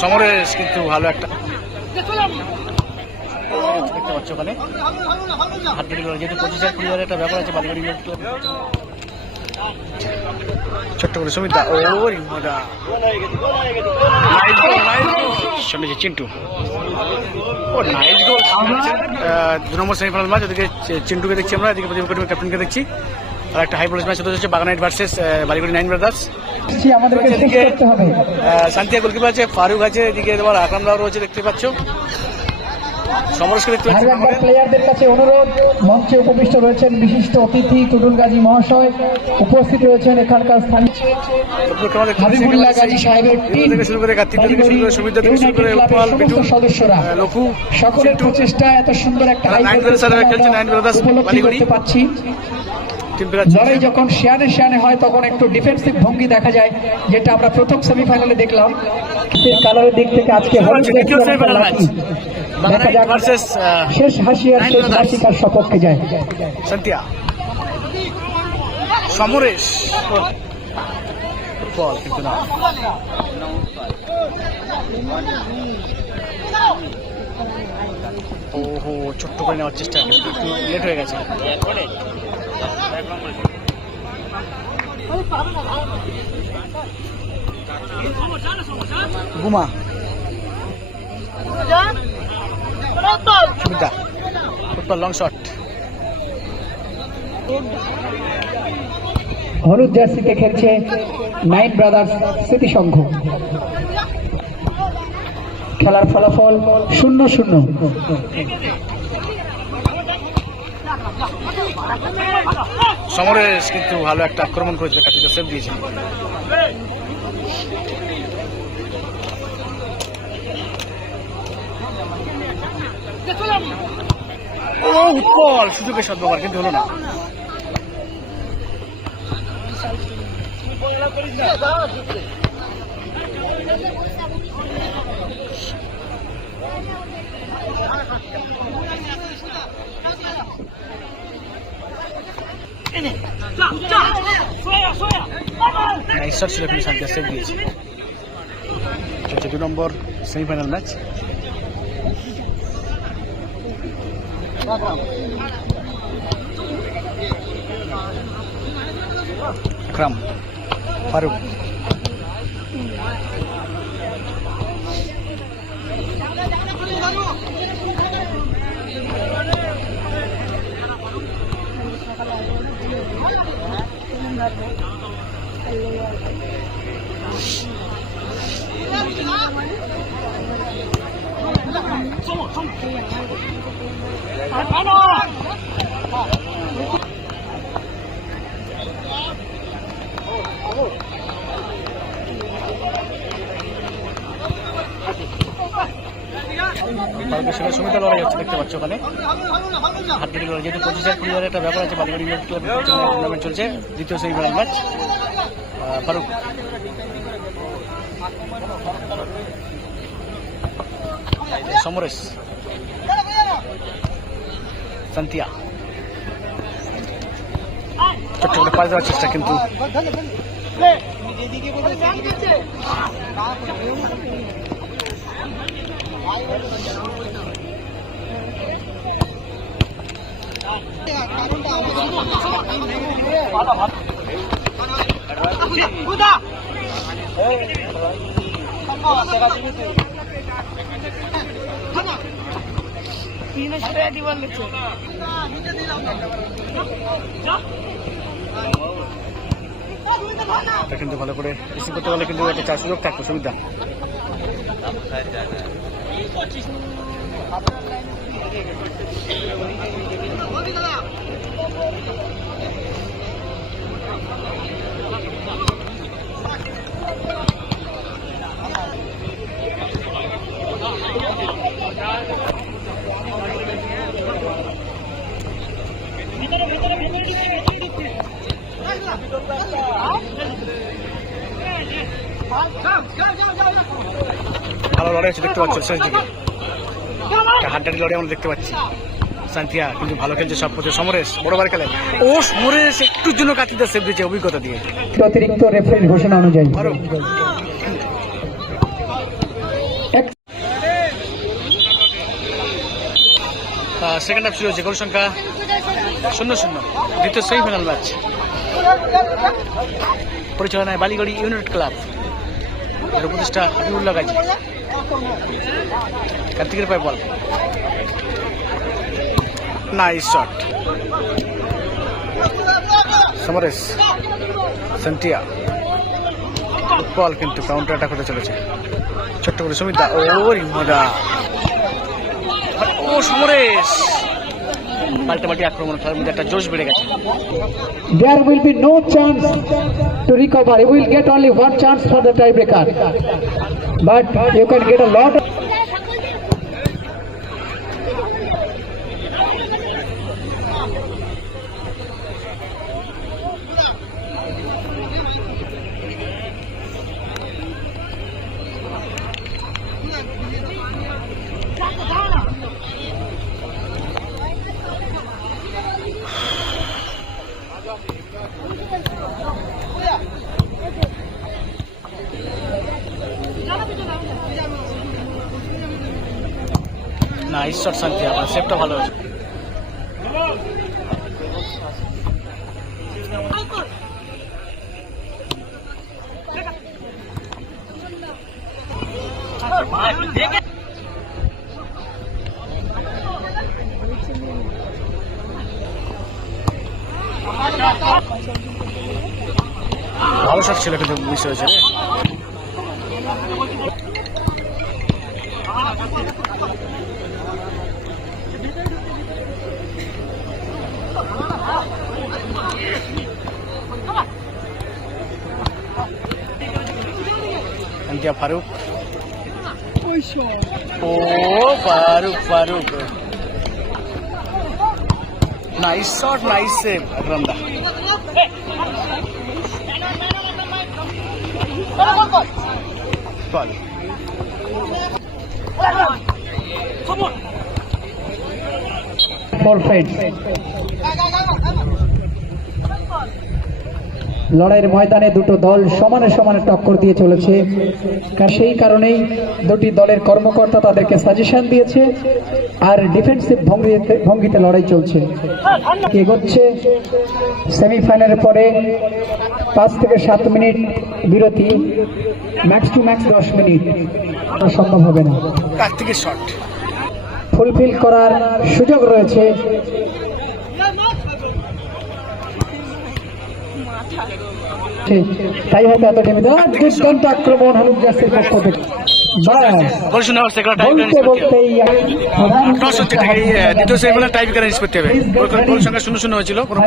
সমরেশ কিন্তু ভালো একটা দেখতে পাচ্ছ ওখানে। যেহেতু পঁচিশ হাজার একটা ব্যাপার আছে, বালিগড়ি ছোট্ট করে সুমিতা ওর চিন্টু। ও গোল দু নম্বর সেমিফাইনাল ম্যাচ ওদিকে চিন্টুকে দেখছি আমরা, এদিকে প্রদীপ ক্যাপ্টেনকে দেখছি। আর একটা হাই ভোল্টেজ ম্যাচ হচ্ছে বাগানাইট ভার্সেস বালিগড়ি নাইন ব্রাদার্স আমাদেরকে হবে। শান্তিয়া গোলকিপার আছে ফারুক আছে এদিকে তোমার আকরাম রাও রয়েছে দেখতে পাচ্ছ। সমরসকে দেখতে পাচ্ছি প্লেয়ারদের কাছে অনুরোধ মঞ্চে উপবিষ্ট রয়েছেন বিশিষ্ট অতিথি টুডুল গাজী মহাশয় উপস্থিত রয়েছেন এখানকার স্থানীয় হাবিবুল্লাহ গাজী সাহেবের টিম থেকে শুরু করে কার্তিক থেকে শুরু করে সুমিতা থেকে শুরু করে ইউনাইটেড উৎপল ক্লাবের পিটু সমস্ত সদস্যরা। লঘু সকলের প্রচেষ্টা এত সুন্দর একটা নাইন ব্রাদার্স খেলছে নাইন ব্রাদার্স বালিগড়ি। প্লেয়ার লড়াই যখন শিয়ানে শিয়ানে হয় তখন একটু ডিফেন্সিভ ভঙ্গি দেখা যায় যেটা আমরা প্রথম সেমিফাইনালে দেখলাম। কালারের দিক থেকে আজকে। দেখা যাক শেষ হাসি আর শেষ হাসিকার সপক্ষে যায়। সমরেশ। বল কিন্তু না। ওহো ছোট্ট করে নেওয়ার চেষ্টা। কিন্তু লেট হয়ে গেছে। লং শট হলুদ জার্সিতে খেলছে নাইন ব্রাদার্স স্মৃতি সংঘ। খেলার ফলাফল শূন্য শূন্য। সমরেশ কিন্তু ভালো একটা আক্রমণ করেছে কাটিতে সেভ দিয়েছে। ও উৎপল সুযোগের সদ্ব্যবহার কিন্তু হলো না। নাইস শট ছিল কিন্তু শান্তি সেভ দিয়েছে চলছে দু নম্বর সেমিফাইনাল ম্যাচ আকরাম ফারুক ভারতের সঙ্গে সুমিতা লড়াই হচ্ছে, দেখতে পাচ্ছ ওখানে। হাত লড়াই, যেহেতু পঁচিশ হাজার কুড়ি একটা ব্যাপার আছে বালিগড়ি ইউনিট টুর্নামেন্ট চলছে, দ্বিতীয় সেমিফাইনাল ম্যাচ ফারুক। সমরেশ। সান্তিয়া। ছোট্ট করে পাশ দেওয়ার চেষ্টা কিন্তু। কিন্তু ভালো করে রিসিভ করতে পারলে কিন্তু একটা চার সুযোগ থাকতো সুবিধা। ভালো দেখতে পাচ্ছ শেষ দিকে হাড্ডাটি লড়ে আমরা দেখতে পাচ্ছি। সান্থিয়া কিন্তু ভালো খেলছে সব পথে সমরেশ বড়বার খেলে। ও সমরেশ একটুর জন্য কাটিতে সেভ দিয়েছে অভিজ্ঞতা দিয়ে। অতিরিক্ত রেফারির ঘোষণা অনুযায়ী। সেকেন্ড হাফ শুরু হয়েছে গোল সংখ্যা শূন্য শূন্য। দ্বিতীয় সেমিফাইনাল ম্যাচ পরিচালনায় বালিগড়ি ইউনিট ক্লাব এর উপদেষ্টা হাবিবুল্লাহ গাজী। কার্তিকের পায়ে ball. Nice shot Samaresh, Santia. Ball কিন্তু কাউন্টার অ্যাটাক হতে চলেছে। ছোট্ট করে সুমিতা ওরি মজা। ও সমরেশ! পাল্টাপাল্টি আক্রমণ খেলার মধ্যে একটা জোশ বেড়ে গেছে There will be no chance to recover. You will get only one chance for the tiebreaker. But you can get a lot shot Shanti আমার সেফটা ভালো হয়েছে ভালো শট ছিল কিন্তু মিস হয়েছে। এইটা ফারুক ও Farooq Farooq nice shot nice save Akram da লড়াইয়ের ময়দানে দুটো দল সমানে সমানে টক্কর দিয়ে চলেছে। সেই কারণেই দুটি দলের কর্মকর্তা তাদেরকে সাজেশন দিয়েছে আর ডিফেন্সিভ ভঙ্গিতে ভঙ্গিতে লড়াই চলছে। এগোচ্ছে সেমিফাইনালের পরে পাঁচ থেকে সাত মিনিট বিরতি ম্যাক্স টু ম্যাক্স দশ মিনিট। সম্ভব হবে না। ফুলফিল করার সুযোগ রয়েছে তাই হয়তো এত টেনে দুর্দান্ত আক্রমণ হলুদ জার্সির পক্ষ থেকে।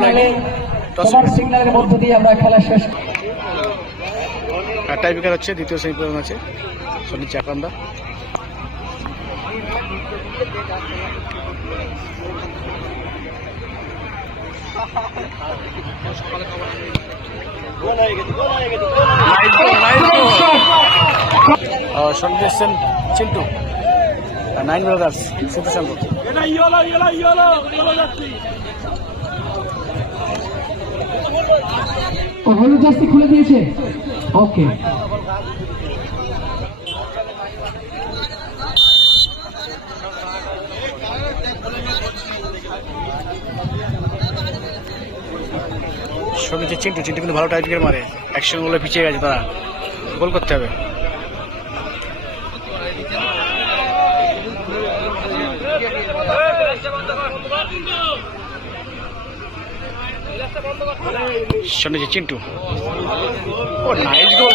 হবে। সিগন্যালের মধ্য দিয়ে আমরা খেলা শেষ টাইপিকার হচ্ছে দ্বিতীয় সেমিফাইনাল ম্যাচে সনি চাকরান্দা। সন্দেশ সেন চিন্টু নাইন ব্রাদার্স সিদ্ধু সংঘ হলুদ জার্সি খুলে দিয়েছে। ওকে। সঙ্গে যে চিন্টু চিন্টু কিন্তু ভালো টাইপিকের মারে একশো বলে পিছিয়ে গেছে তারা গোল করতে হবে শোনে যে চিন্টু ও নাইস গোল।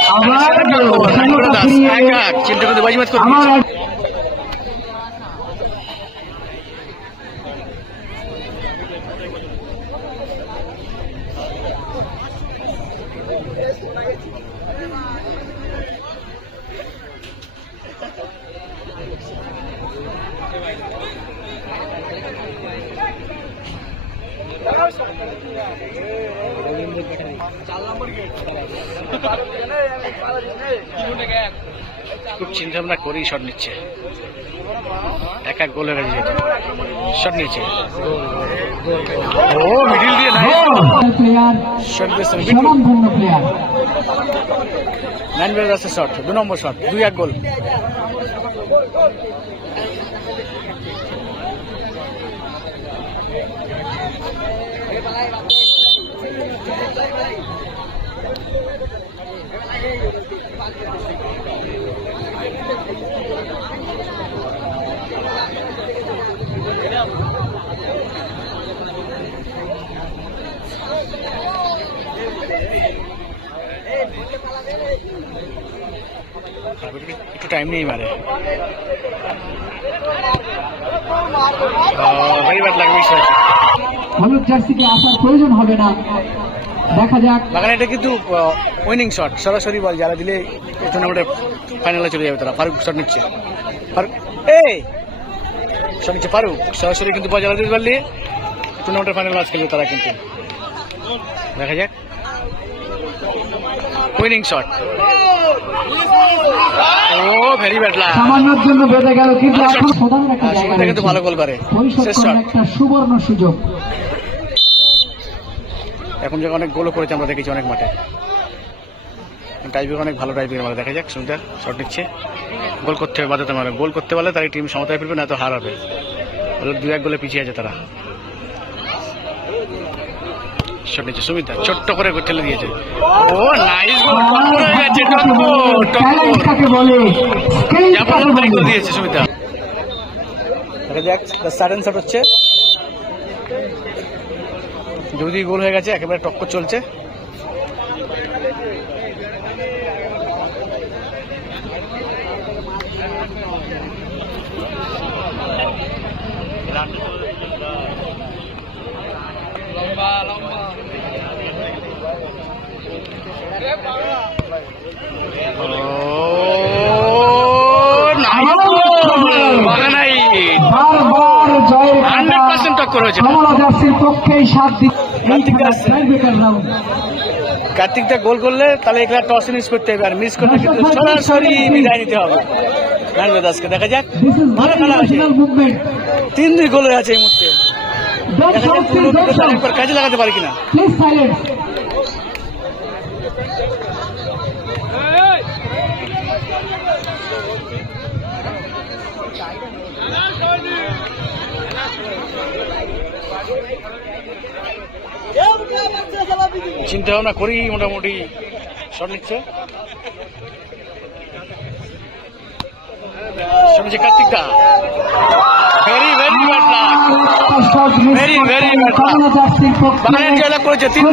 চিন্টু কিন্তু বাজিমাত করে খুব চিন্তা ভাবনা করেই শট নিচ্ছে। এক এক গোলের শট নিচ্ছে ও মিডিল দিয়ে শট দু নম্বর শট দুই এক গোল টাইম নেই মারে ভেরি ব্যাড লাগে মিস হয়েছে হলুদ জার্সিতে আসার প্রয়োজন হবে না। দেখা যাক। বাগানে এটা কিন্তু উইনিং শট সরাসরি বল যারা দিলে টুর্নামেন্টের ফাইনালে চলে যাবে তারা। ফারুক শট নিচ্ছে। ফারুক এই! শট নিচ্ছে ফারুক। সরাসরি কিন্তু বল যারা দিতে পারলে টুর্নামেন্টের ফাইনাল ম্যাচ খেলবে তারা কিন্তু। দেখা যাক। উইনিং শট ও ভেরি ব্যাড লাগ সামান্যর জন্য বেঁধে গেল কিন্তু এখন প্রধান একটা জায়গা কিন্তু ভালো গোল করে। শেষ শট একটা সুবর্ণ সুযোগ। এখন যে অনেক গোলও করেছে আমরা দেখেছি অনেক মাঠে। টাইপিং অনেক ভালো টাইপিং আমরা দেখা যাক সুবিধা শট নিচ্ছে। গোল করতে হবে পারে গোল করতে পারলে তারা টিম সমতায় ফিরবে না তো হারাবে দু এক গোলে পিছিয়ে আছে তারা। সুমিতা ছোট্ট করে ঠেলে দিয়েছে। ও নাইস গোল হয়ে গেছে টক্কর দিয়েছে সুমিতা। দেখা যাক সাডেন শট হচ্ছে। যদি গোল হয়ে গেছে একেবারে টক্কর চলছে। ও নাইস গোল বাগানাই বারবার জয়ের খাতা 100% টক্কর হয়েছে। কমলা জার্সির পক্ষেই সাত দিন কার্তিকটা গোল করলে তাহলে এখানে টস মিস করতে হবে আর মিস করলে কিন্তু সরাসরি বিদায় নিতে হবে। রানবে দাসকে দেখা যাক। ভালো খেলা আছে। তিন দুই গোল হয়ে আছে এই মুহূর্তে। দেখা যাক কাজে লাগাতে পারে কিনা। চিন্তা ভাবনা করি মোটামুটি শট নিচ্ছে। কার্তিকা ভেরি ভেরি বাগানের জয়লাভ করেছে তিন